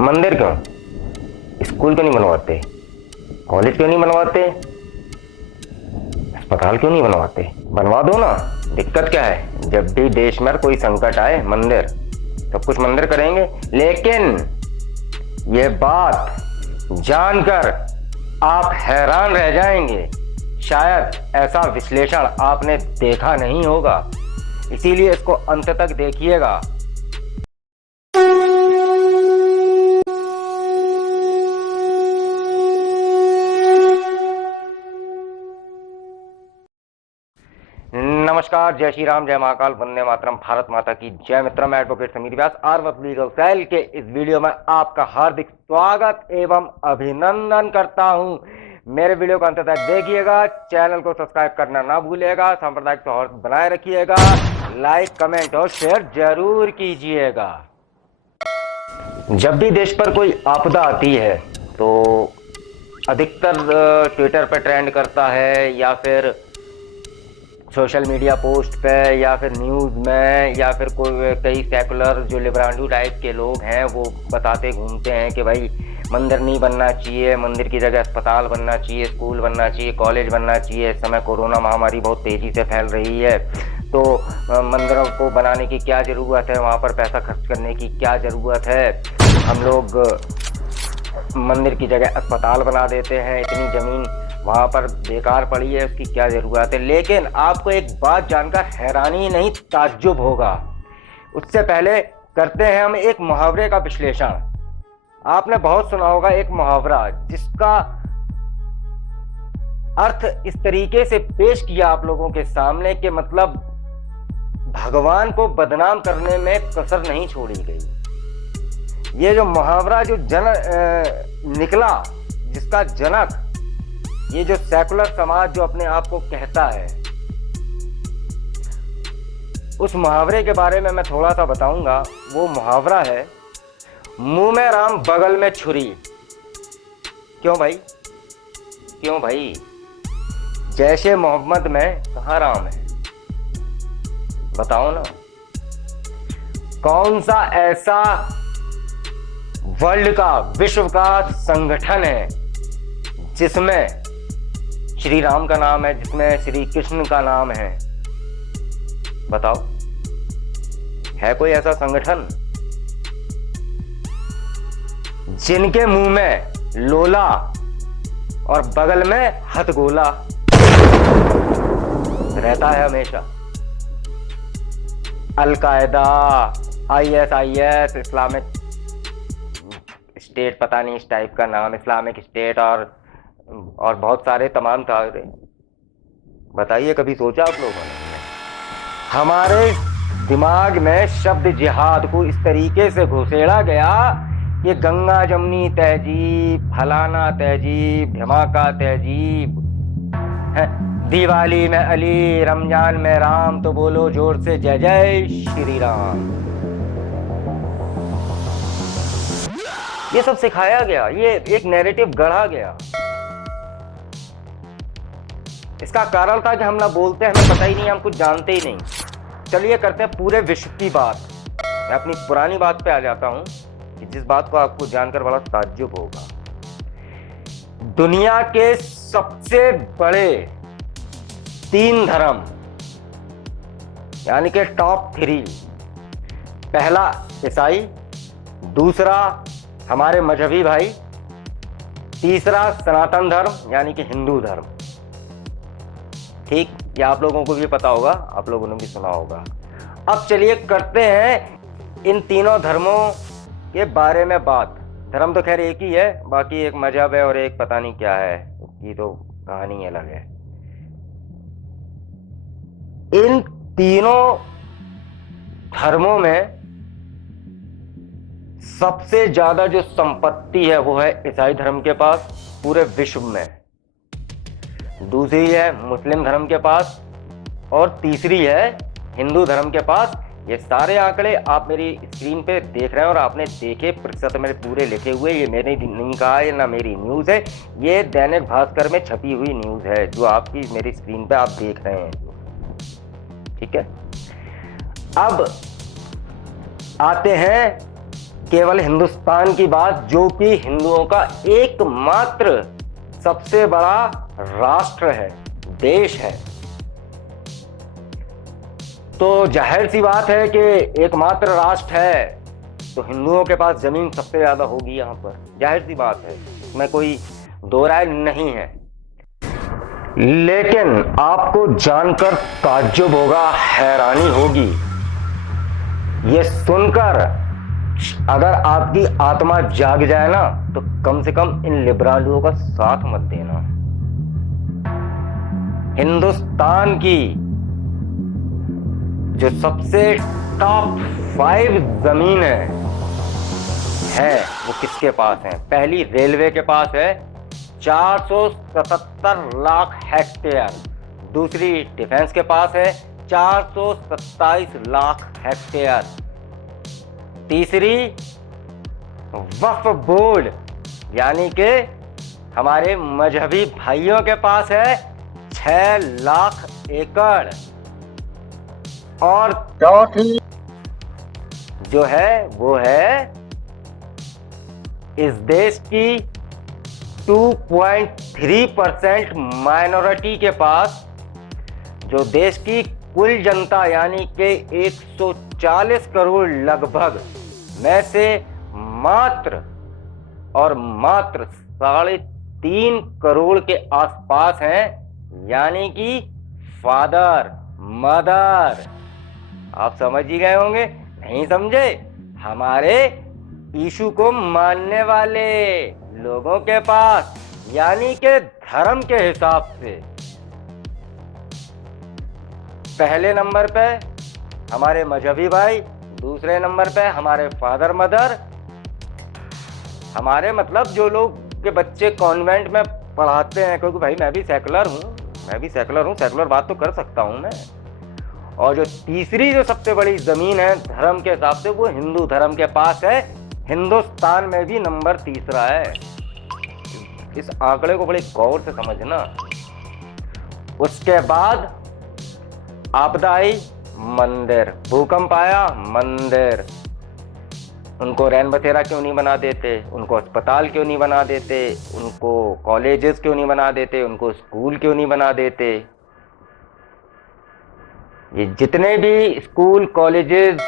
मंदिर क्यों? स्कूल क्यों नहीं बनवाते? कॉलेज क्यों नहीं बनवाते? अस्पताल क्यों नहीं बनवाते? बनवा दो ना, दिक्कत क्या है? जब भी देश में कोई संकट आए, मंदिर, सब कुछ मंदिर करेंगे। लेकिन ये बात जानकर आप हैरान रह जाएंगे, शायद ऐसा विश्लेषण आपने देखा नहीं होगा, इसीलिए इसको अंत तक देखिएगा। नमस्कार, जय श्री राम, जय महाकाल, वंदे मातरम, भारत माता की जय। मित्र, मैं एडवोकेट समीर व्यास आर्वत लीगल सेल के इस वीडियो में आपका हार्दिक स्वागत एवं अभिनंदन करता हूं। मेरे वीडियो को अंत तक देखिएगा, चैनल को सब्सक्राइब करना ना भूलिएगा, सांप्रदायिक सौहार्द बनाए रखिएगा, लाइक, कमेंट और शेयर जरूर कीजिएगा। जब भी देश पर कोई आपदा आती है तो अधिकतर ट्विटर पर ट्रेंड करता है, या फिर सोशल मीडिया पोस्ट पे, या फिर न्यूज़ में, या फिर कोई कई सेकुलर जो लिबरांडू टाइप के लोग हैं वो बताते घूमते हैं कि भाई मंदिर नहीं बनना चाहिए, मंदिर की जगह अस्पताल बनना चाहिए, स्कूल बनना चाहिए, कॉलेज बनना चाहिए। इस समय कोरोना महामारी बहुत तेज़ी से फैल रही है, तो मंदिरों को बनाने की क्या ज़रूरत है, वहाँ पर पैसा खर्च करने की क्या ज़रूरत है, हम लोग मंदिर की जगह अस्पताल बना देते हैं, इतनी ज़मीन वहाँ पर बेकार पड़ी है, उसकी क्या ज़रूरत है। लेकिन आपको एक बात जानकर हैरानी नहीं ताज्जुब होगा। उससे पहले करते हैं हम एक मुहावरे का विश्लेषण। आपने बहुत सुना होगा एक मुहावरा, जिसका अर्थ इस तरीके से पेश किया आप लोगों के सामने कि मतलब भगवान को बदनाम करने में कसर नहीं छोड़ी गई। ये जो मुहावरा जो निकला, जिसका जनक ये जो सेकुलर समाज जो अपने आप को कहता है, उस मुहावरे के बारे में मैं थोड़ा सा बताऊंगा। वो मुहावरा है, मुंह में राम बगल में छुरी। क्यों भाई? क्यों भाई? जैसे मोहम्मद में कहाँ राम है? बताओ ना। कौन सा ऐसा वर्ल्ड का, विश्व का संगठन है जिसमें श्री राम का नाम है, जिसमें श्री कृष्ण का नाम है? बताओ, है कोई ऐसा संगठन? जिनके मुंह में लोला और बगल में हथगोला रहता है हमेशा। अलकायदा, ISIS, इस्लामिक स्टेट, पता नहीं इस टाइप का नाम, इस्लामिक स्टेट, और बहुत सारे तमाम तारे। बताइए, कभी सोचा आप लोगों ने? हमारे दिमाग में शब्द जिहाद को इस तरीके से घुसेड़ा गया कि गंगा जमुनी तहजीब, फलाना तहजीब, धमाका तहजीब, दिवाली में अली, रमजान में राम, तो बोलो जोर से जय जय श्री राम। ये सब सिखाया गया, ये एक नैरेटिव गढ़ा गया। इसका कारण था कि हम ना बोलते, हमें पता ही नहीं, हम कुछ जानते ही नहीं। चलिए करते हैं पूरे विश्व की बात। मैं अपनी पुरानी बात पे आ जाता हूं कि जिस बात को आपको जानकर बड़ा ताज्जुब होगा। दुनिया के सबसे बड़े 3 धर्म, यानी कि टॉप 3, पहला ईसाई, दूसरा हमारे मजहबी भाई, तीसरा सनातन धर्म यानी कि हिंदू धर्म। ठीक, ये आप लोगों को भी पता होगा, आप लोगों ने भी सुना होगा। अब चलिए करते हैं इन तीनों धर्मों के बारे में बात। धर्म तो खैर एक ही है, बाकी एक मजहब है और एक पता नहीं क्या है, उसकी तो कहानी अलग है। इन तीनों धर्मों में सबसे ज्यादा जो संपत्ति है वो है ईसाई धर्म के पास पूरे विश्व में, दूसरी है मुस्लिम धर्म के पास, और तीसरी है हिंदू धर्म के पास। ये सारे आंकड़े आप मेरी स्क्रीन पे देख रहे हैं और आपने देखे, प्रतिशत मेरे पूरे लिखे हुए। ये मैंने नहीं कहा है, ना मेरी न्यूज़ है, ये दैनिक भास्कर में छपी हुई न्यूज़ है जो आपकी मेरी स्क्रीन पे आप देख रहे हैं। ठीक है, अब आते हैं केवल हिंदुस्तान की बात, जो कि हिंदुओं का एकमात्र सबसे बड़ा राष्ट्र है, देश है। तो जाहिर सी बात है कि एकमात्र राष्ट्र है तो हिंदुओं के पास जमीन सबसे ज्यादा होगी यहाँ पर, जाहिर सी बात है, इसमें कोई दो राय नहीं है। लेकिन आपको जानकर ताज्जुब होगा, हैरानी होगी ये सुनकर। अगर आपकी आत्मा जाग जाए ना, तो कम से कम इन लिबरालियों का साथ मत देना। हिंदुस्तान की जो सबसे टॉप 5 जमीन है वो किसके पास है? पहली रेलवे के पास है 477 लाख हेक्टेयर। दूसरी डिफेंस के पास है 427 लाख हेक्टेयर। तीसरी वक्फ बोर्ड यानी कि हमारे मजहबी भाइयों के पास है 6 लाख एकड़। और चौथी जो है वो है इस देश की 2.3% माइनॉरिटी के पास, जो देश की कुल जनता यानी कि 140 करोड़ लगभग में से मात्र और मात्र 3.5 करोड़ के आसपास हैं, यानी कि फादर मदर। आप समझ ही गए होंगे, नहीं समझे? हमारे यीशु को मानने वाले लोगों के पास, यानी कि धर्म के हिसाब से पहले नंबर पे हमारे मजहबी भाई, दूसरे नंबर पे हमारे फादर मदर। हमारे मतलब जो लोग के बच्चे कॉन्वेंट में पढ़ाते हैं, क्योंकि भाई मैं भी सेकुलर हूँ, सेकुलर बात तो कर सकता हूँ मैं। और जो तीसरी जो सबसे बड़ी जमीन है धर्म के हिसाब से, वो हिंदू धर्म के पास है। हिंदुस्तान में भी नंबर तीसरा है। इस आंकड़े को बड़े गौर से समझना। उसके बाद आपदा आई, मंदिर। भूकंप आया, मंदिर। उनको रैन बसेरा क्यों नहीं बना देते? उनको अस्पताल क्यों नहीं बना देते? उनको कॉलेजेस क्यों नहीं बना देते? उनको स्कूल क्यों नहीं बना देते? ये जितने भी स्कूल, कॉलेजेस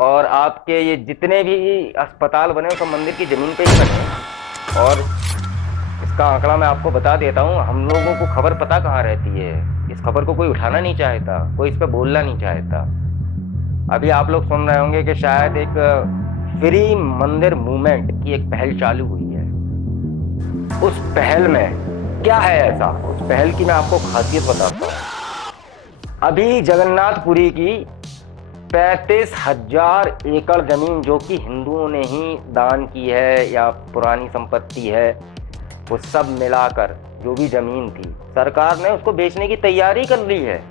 और आपके ये जितने भी अस्पताल बने, सब मंदिर की जमीन पे ही बने। और इसका आंकड़ा मैं आपको बता देता हूँ। हम लोगों को खबर पता कहाँ रहती है? इस खबर को कोई उठाना नहीं चाहता, कोई इस पे बोलना नहीं चाहता। अभी आप लोग सुन रहे होंगे कि शायद एक फ्री मंदिर मूवमेंट की एक पहल चालू हुई है। उस पहल में क्या है ऐसा? उस पहल की मैं आपको खासियत बताता हूँ। अभी जगन्नाथपुरी की 35,000 एकड़ जमीन, जो कि हिंदुओं ने ही दान की है या पुरानी संपत्ति है, वो सब मिलाकर जो भी जमीन थी, सरकार ने उसको बेचने की तैयारी कर ली है।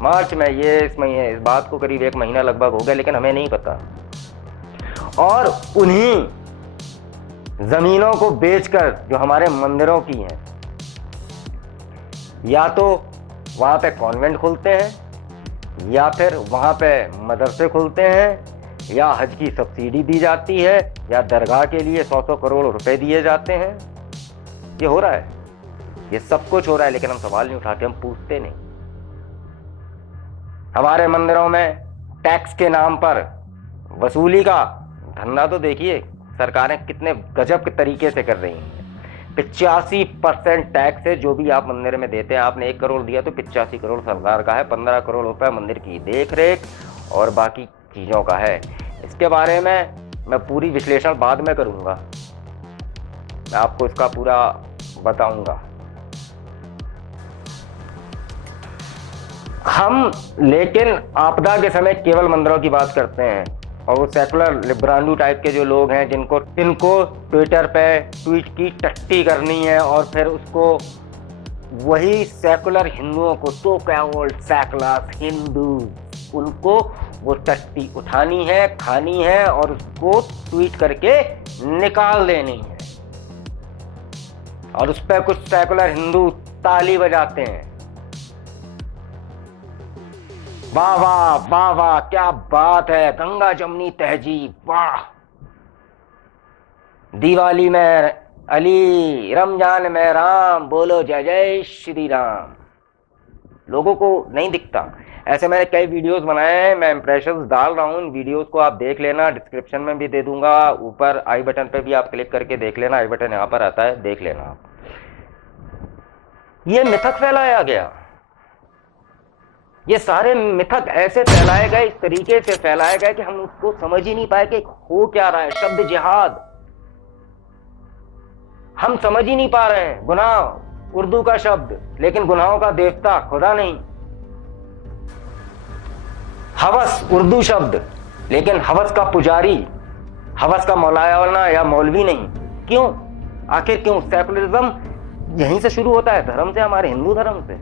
मार्च में, इस बात को करीब 1 महीना लगभग हो गया, लेकिन हमें नहीं पता। और उन्हीं जमीनों को बेचकर जो हमारे मंदिरों की हैं, या तो वहां पे कॉन्वेंट खुलते हैं, या फिर वहां पे मदरसे खुलते हैं, या हज की सब्सिडी दी जाती है, या दरगाह के लिए 100 करोड़ रुपए दिए जाते हैं। ये हो रहा है, ये सब कुछ हो रहा है, लेकिन हम सवाल नहीं उठाते, हम पूछते नहीं। हमारे मंदिरों में टैक्स के नाम पर वसूली का धंधा तो देखिए सरकारें कितने गजब के तरीके से कर रही हैं। 85% टैक्स है जो भी आप मंदिर में देते हैं। आपने 1 करोड़ दिया तो 85 करोड़ सरकार का है, 15 करोड़ रुपए मंदिर की देख रेख और बाकी चीज़ों का है। इसके बारे में मैं पूरी विश्लेषण बाद में करूँगा, मैं आपको इसका पूरा बताऊँगा। हम लेकिन आपदा के समय केवल मंदिरों की बात करते हैं, और वो सेकुलर लिब्रांडू टाइप के जो लोग हैं, जिनको ट्विटर पे ट्वीट की टट्टी करनी है, और फिर उसको वही सेकुलर हिंदुओं को, तो क्या वर्ल्ड सेकुलर हिंदू, उनको वो टट्टी उठानी है, खानी है और उसको ट्वीट करके निकाल देनी है। और उस पर कुछ सेकुलर हिंदू ताली बजाते हैं, वाह वाह वाह वाह, क्या बात है, गंगा जमनी तहजीब, वाह। दिवाली में अली, रमजान में राम, बोलो जय जय श्री राम। लोगों को नहीं दिखता। ऐसे मैंने कई वीडियोस बनाए हैं, मैं इंप्रेशंस डाल रहा हूँ, इन वीडियोस को आप देख लेना, डिस्क्रिप्शन में भी दे दूंगा, ऊपर आई बटन पे भी आप क्लिक करके देख लेना, आई बटन यहाँ पर आता है, देख लेना आप। ये मिथक फैलाया गया, ये सारे मिथक ऐसे फैलाए गए, इस तरीके से फैलाए गए कि हम उसको समझ ही नहीं पाए कि हो क्या रहा है। शब्द जिहाद हम समझ ही नहीं पा रहे हैं। गुनाह उर्दू का शब्द, लेकिन गुनाहों का देवता खुदा नहीं। हवस उर्दू शब्द, लेकिन हवस का पुजारी, हवस का मौलाना या मौलवी नहीं। क्यों? आखिर क्यों? सेकुलरिज्म यहीं से शुरू होता है, धर्म से, हमारे हिंदू धर्म से।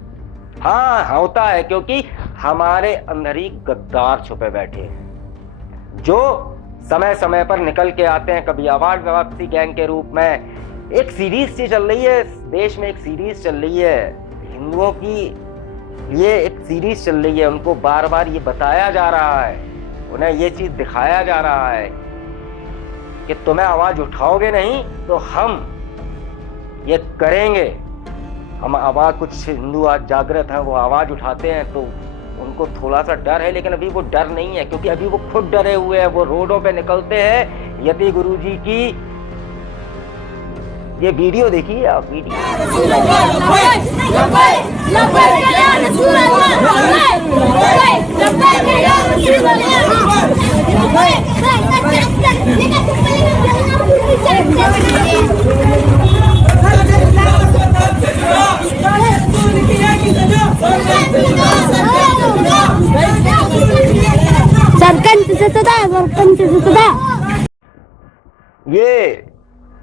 हाँ होता है, क्योंकि हमारे अंदर ही गद्दार छुपे बैठे हैं, जो समय समय पर निकल के आते हैं, कभी अवार्ड वापसी गैंग के रूप में। एक सीरीज सी चल रही है देश में, एक सीरीज चल रही है हिंदुओं की, ये एक सीरीज चल रही है। उनको बार बार ये बताया जा रहा है, उन्हें ये चीज दिखाया जा रहा है कि तुम्हें आवाज उठाओगे नहीं तो हम ये करेंगे। हम आवाज, कुछ हिंदू आज जागृत हैं, वो आवाज उठाते हैं तो उनको थोड़ा सा डर है, लेकिन अभी वो डर नहीं है, क्योंकि अभी वो खुद डरे हुए हैं। वो रोडों पे निकलते हैं। यति गुरुजी की ये वीडियो देखिए आप, वीडियो।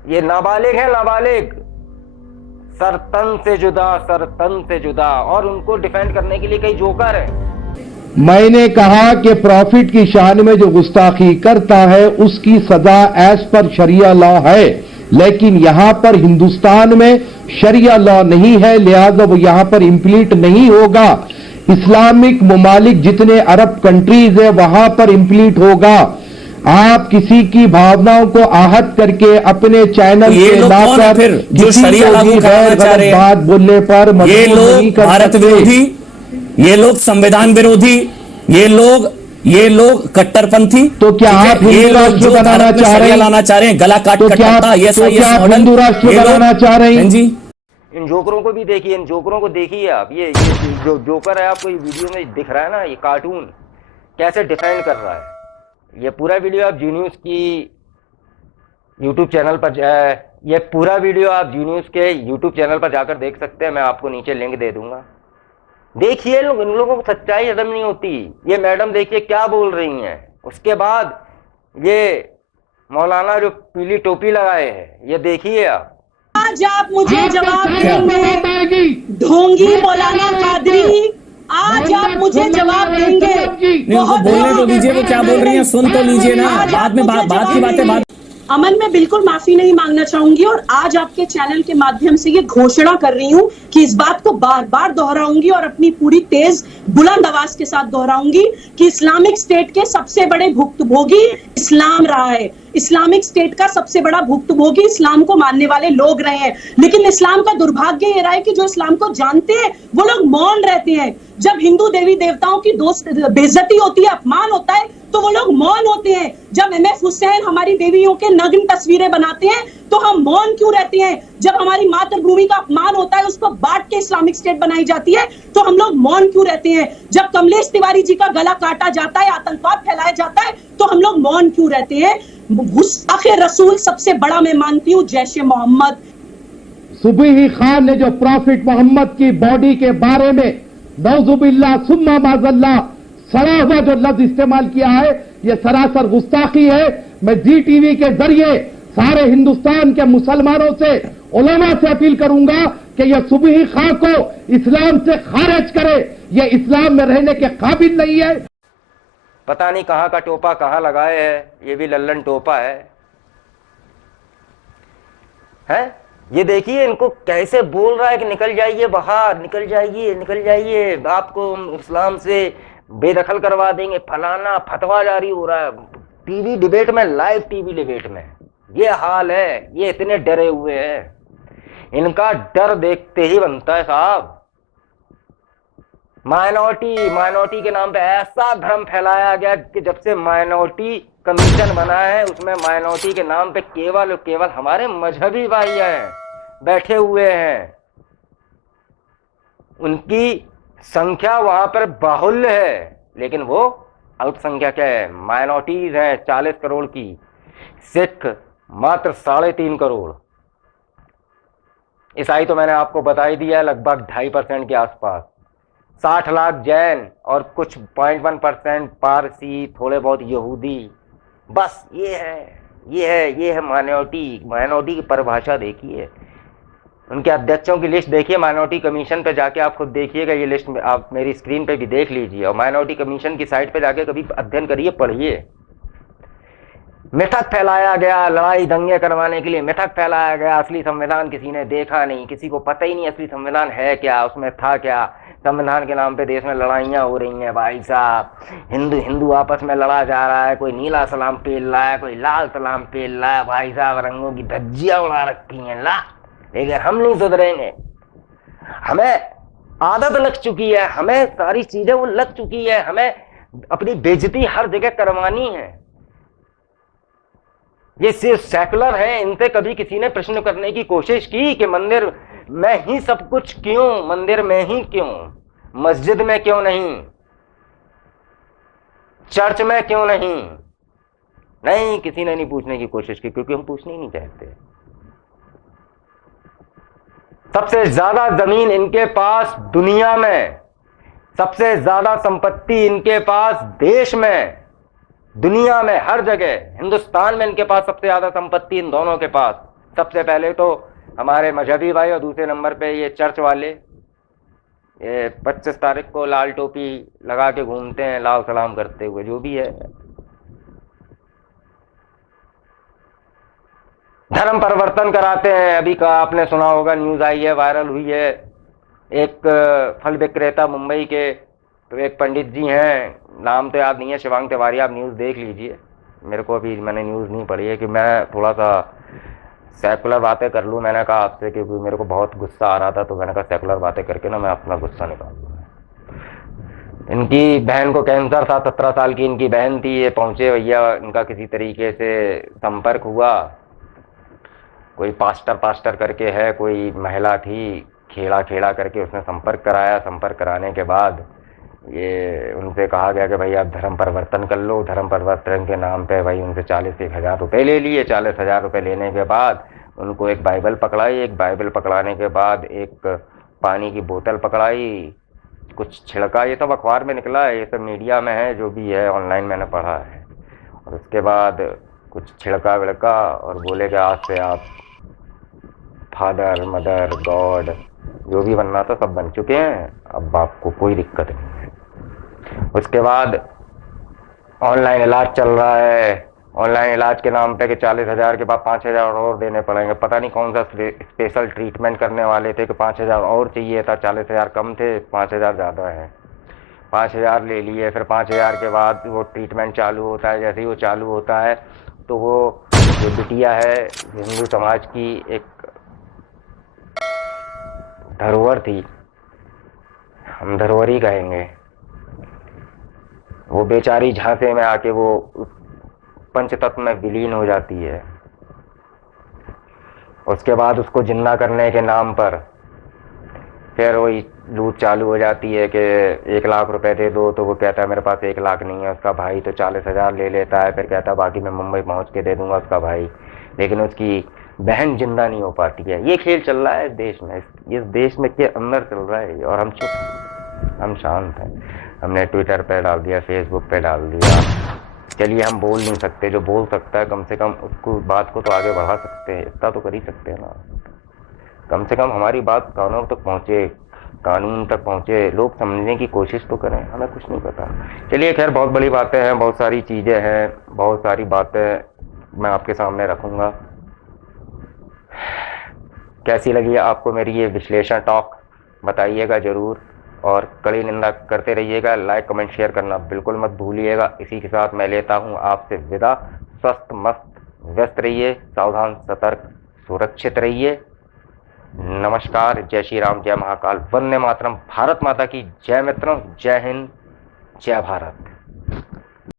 ये नाबालिग है, नाबालिग, सरतन से जुदा, सरतन से जुदा, और उनको डिफेंड करने के लिए कई जोकर है। मैंने कहा कि प्रॉफिट की शान में जो गुस्ताखी करता है उसकी सजा एज पर शरिया लॉ है, लेकिन यहां पर हिंदुस्तान में शरिया लॉ नहीं है, लिहाजा वो यहां पर इंप्लीट नहीं होगा। इस्लामिक ममालिक जितने अरब कंट्रीज है वहां पर इंप्लीट होगा। आप किसी की भावनाओं को आहत करके अपने चैनल पे लाकर जो शरिया लागू कराना चाह रहे हैं, बात बोलने पर ये लोग भारत विरोधी, ये लोग संविधान विरोधी, ये लोग कट्टरपंथी। तो क्या आप हिंदू राष्ट्र बनाना चाह रहे हैं? लाना चाह रहे हैं, गला काट तो क्या आप हिंदू राष्ट्र बनाना चाह रहे हैं जी? इन जोकरों को भी देखिए, इन जोकरों को देखिए आप। ये जो जोकर है आपको ये वीडियो में दिख रहा है ना, ये कार्टून कैसे डिफेंड कर रहा है। ये पूरा वीडियो आप जी न्यूज़ की यूट्यूब चैनल पर, ये पूरा वीडियो आप जी न्यूज़ के यूट्यूब चैनल पर जाकर देख सकते हैं, मैं आपको नीचे लिंक दे दूंगा। देखिए लोग, इन लोगों को सच्चाई हजम नहीं होती। ये मैडम देखिए क्या बोल रही हैं। उसके बाद ये मौलाना जो पीली टोपी लगाए हैं, ये देखिए आप। आज आप मुझे जवाब देंगे, ढोंगी मौलाना कादरी, आज आप मुझे जवाब देंगे। बोलने तो दीजिए, वो क्या बोल रही हैं सुन तो लीजिए ना, बाद में बात की बातें बात। अमन, मैं बिल्कुल माफी नहीं मांगना चाहूंगी और आज आपके चैनल के माध्यम से ये घोषणा कर रही हूं कि इस बात को बार बार दोहराऊंगी और अपनी पूरी तेज बुलंद आवाज के साथ दोहराऊंगी कि इस्लामिक स्टेट के सबसे बड़े भुक्तभोगी इस्लाम रहा है। इस्लामिक स्टेट का सबसे बड़ा भुक्तभोगी इस्लाम को मानने वाले लोग रहे हैं। लेकिन इस्लाम का दुर्भाग्य ये रहा है कि जो इस्लाम को जानते हैं वो लोग मौन रहते हैं। जब हिंदू देवी देवताओं की बेइज्जती होती है, अपमान होता है, तो वो लोग मौन होते हैं। जब एमएफ हुसैन हमारी देवियों के नग्न तस्वीरें बनाते हैं तो हम मौन क्यों रहते हैं? जब हमारी मातृभूमि का अपमान होता है, उसको बांट के इस्लामिक स्टेट बनाई जाती है, तो हम लोग मौन क्यों रहते हैं? जब कमलेश तिवारी जी का गला काटा जाता है, आतंकवाद फैलाया जाता है, तो हम लोग मौन क्यों रहते हैं? गुस्ताखे रसूल सबसे बड़ा मैं मानती हूँ जैश ए मोहम्मद। सुबही खान ने जो प्रॉफिट मोहम्मद की बॉडी के बारे में नौजुबिल्ला सुम्मा माजल्ला सड़ा हुआ जो लफ्ज इस्तेमाल किया है, यह सरासर गुस्ताखी है। मैं जी टीवी के जरिए सारे हिंदुस्तान के मुसलमानों से, उलमा से अपील करूंगा कि यह सुबही खां को इस्लाम से खारिज करे। यह इस्लाम में रहने के काबिल नहीं है। पता नहीं कहां का टोपा कहां लगाए है, ये भी लल्लन टोपा है। ये देखिए इनको कैसे बोल रहा है कि निकल जाइए बाहर, निकल जाइए, निकल जाइए, आपको इस्लाम से बेदखल करवा देंगे, फलाना फतवा जारी हो रहा है टीवी डिबेट में, लाइव टीवी डिबेट में। ये हाल है, ये इतने डरे हुए हैं। इनका डर देखते ही बनता है साहब। माइनॉरिटी के नाम पे ऐसा भ्रम फैलाया गया कि जब से माइनॉरिटी कमीशन बना है उसमें माइनॉरिटी के नाम पे केवल और केवल हमारे मजहबी भाई हैं बैठे हुए हैं। उनकी संख्या वहां पर बाहुल्य है, लेकिन वो अल्पसंख्यक है। माइनॉरिटीज हैं 40 करोड़ की, सिख मात्र 3.5 करोड़, ईसाई तो मैंने आपको बता ही दिया लगभग 2.5% के आसपास, 60 लाख जैन और कुछ 0.1% पारसी, थोड़े बहुत यहूदी। बस ये है माइनॉरिटी की परिभाषा देखिए। उनके अध्यक्षों की लिस्ट देखिए, माइनॉरिटी कमीशन पे जाके आप खुद देखिएगा, ये लिस्ट आप मेरी स्क्रीन पे भी देख लीजिए, और माइनॉरिटी कमीशन की साइट पे जाके कभी अध्ययन करिए, पढ़िए। मिथक फैलाया गया लड़ाई दंगे करवाने के लिए, मिथक फैलाया गया असली संविधान किसी ने देखा नहीं, किसी को पता ही नहीं असली संविधान है क्या, उसमें था क्या। संविधान के नाम पे देश में लड़ाइयाँ हो रही हैं भाई साहब, हिंदू आपस में लड़ा जा रहा है, कोई नीला सलाम पेल रहा है, कोई लाल सलाम पेल रहा है भाई साहब, रंगों की धज्जियां उड़ा रखी हैं ला। लेकिन हम नहीं सुधरेंगे, हमें आदत लग चुकी है, हमें सारी चीजें वो लग चुकी है, हमें अपनी बेइज्जती हर जगह करवानी है। ये सिर्फ सेकुलर है, इनसे कभी किसी ने प्रश्न करने की कोशिश की कि मंदिर में ही सब कुछ क्यों, मंदिर में ही क्यों, मस्जिद में क्यों नहीं, चर्च में क्यों नहीं? नहीं, किसी ने नहीं पूछने की कोशिश की, क्योंकि हम पूछने ही नहीं चाहते। सबसे ज्यादा जमीन इनके पास दुनिया में, सबसे ज्यादा संपत्ति इनके पास देश में, दुनिया में हर जगह, हिंदुस्तान में इनके पास सबसे ज्यादा संपत्ति इन दोनों के पास। सबसे पहले तो हमारे मजहबी भाई और दूसरे नंबर पे ये चर्च वाले, ये 25 तारीख को लाल टोपी लगा के घूमते हैं लाल सलाम करते हुए, जो भी है। धर्म परिवर्तन कराते हैं। अभी का आपने सुना होगा, न्यूज आई है, वायरल हुई है, एक फल विक्रेता मुंबई के, तो एक पंडित जी हैं, नाम तो याद नहीं है, शिवांग तिवारी, आप न्यूज़ देख लीजिए। मेरे को अभी, मैंने न्यूज़ नहीं पढ़ी है कि मैं थोड़ा सा सेकुलर बातें कर लूँ, मैंने कहा आपसे, क्योंकि मेरे को बहुत गुस्सा आ रहा था, तो मैंने कहा सेकुलर बातें करके ना मैं अपना गुस्सा निकाल लूँ। इनकी बहन को कैंसर था, 17 साल की इनकी बहन थी, ये पहुँचे भैया, इनका किसी तरीके से संपर्क हुआ, कोई पास्टर करके है, कोई महिला थी, खेड़ा करके उसने संपर्क कराया। संपर्क कराने के बाद ये उनसे कहा गया कि भाई आप धर्म परिवर्तन कर लो। धर्म परिवर्तन के नाम पे भाई उनसे 40-1,000 रुपये ले लिए। 40,000 रुपये लेने के बाद उनको एक बाइबल पकड़ाई, एक बाइबल पकड़ाने के बाद एक पानी की बोतल पकड़ाई, कुछ छिड़का, ये सब अखबार में निकला है, ये सब मीडिया में है, जो भी है ऑनलाइन मैंने पढ़ा है। और उसके बाद कुछ छिड़का विड़का और बोले कि आज से आप फादर मदर गॉड जो भी बनना था सब बन चुके हैं, अब आपको कोई दिक्कत नहीं है। उसके बाद ऑनलाइन इलाज चल रहा है। ऑनलाइन इलाज के नाम पे कि 40,000 के बाद 5,000 और देने पड़ेंगे। पता नहीं कौन सा स्पेशल ट्रीटमेंट करने वाले थे कि 5,000 और चाहिए था, 40,000 कम थे, 5,000 ज़्यादा है। 5,000 ले लिए। फिर 5,000 के बाद वो ट्रीटमेंट चालू होता है। जैसे ही वो चालू होता है तो वो जो बिटिया है, हिंदू समाज की एक धरोहर थी, हम धरोहर ही कहेंगे, वो बेचारी झांसे में आके वो पंचतत्व में विलीन हो जाती है। उसके बाद उसको जिंदा करने के नाम पर फिर वही लूट चालू हो जाती है कि 1 लाख रुपए दे दो, तो वो कहता है मेरे पास 1 लाख नहीं है। उसका भाई तो 40,000 ले लेता है, फिर कहता है बाकी मैं मुंबई पहुंच के दे दूंगा उसका भाई, लेकिन उसकी बहन जिंदा नहीं हो पाती है। ये खेल चल रहा है देश में, इस देश में के अंदर चल रहा है, और हम चुप, हम शांत हैं। हमने ट्विटर पे डाल दिया, फेसबुक पे डाल दिया। चलिए हम बोल नहीं सकते, जो बोल सकता है कम से कम उसको बात को तो आगे बढ़ा सकते हैं, इतना तो कर ही सकते हैं ना। कम से कम हमारी बात कानून तक पहुँचे, कानून तक पहुँचे, लोग समझने की कोशिश तो करें। हमें कुछ नहीं पता। चलिए खैर, बहुत बड़ी बातें हैं, बहुत सारी चीज़ें हैं, बहुत सारी बातें मैं आपके सामने रखूँगा। कैसी लगी आपको मेरी ये विश्लेषण टॉक, बताइएगा ज़रूर, और कड़ी निंदा करते रहिएगा। लाइक कमेंट शेयर करना बिल्कुल मत भूलिएगा। इसी के साथ मैं लेता हूँ आपसे विदा। स्वस्थ मस्त व्यस्त रहिए, सावधान, सतर्क, सुरक्षित रहिए। नमस्कार, जय श्री राम, जय महाकाल, वंदे मातरम, भारत माता की जय मित्रों, जय हिंद, जय भारत।